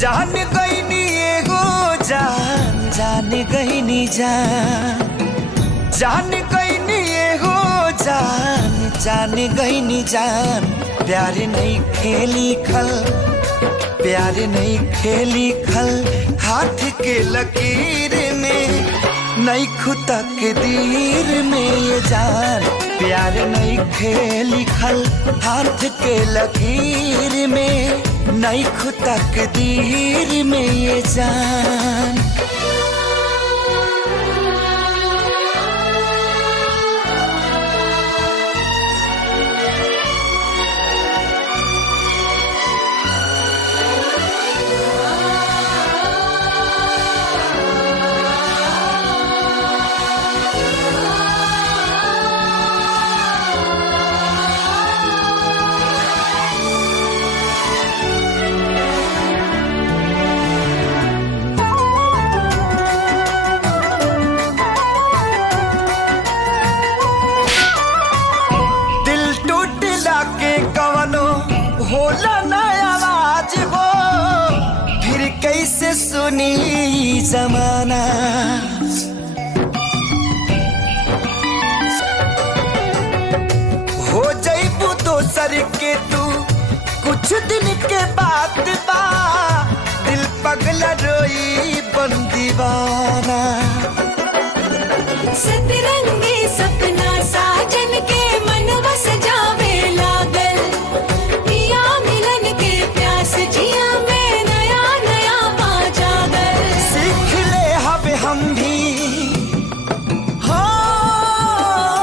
जान गईनी एगो जान, जान गईनी जान, जान गईनी एगो जान, जान गईनी जान। प्यार नहीं खेली खल, प्यार नहीं खेली खल, हाथ के लकीर में नहीं खुदा के दीर में ये जान। प्यार नहीं खेली खल, हाथ के लकीर में नहीं खुदा के दीर में ये जान। होला ना आवाज हो, फिर कैसे सुनी जमाना। हो जाइबू दोसर के तू कुछ दिन के बाद बा, दिल पगला रोई बन दीवाना। सतरंगी सपना साजन के मन बस जावे लागल, जिया में नया नया पा जागर। सीख ले हब हम भी, हाँ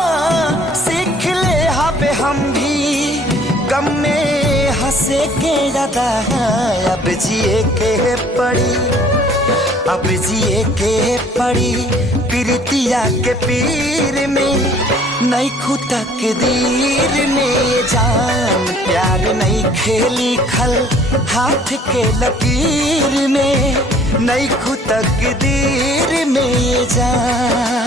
सीख ले हब हम भी, गम में हंसे के ज्यादा अब जिए के पड़ी, अब जिए के पड़ी। प्रीतिया के पीर में नहीं खुदा के दीर में जान। प्यार नहीं खेली खल, हाथ के लकीर में नहीं खुदा के दीर में जान।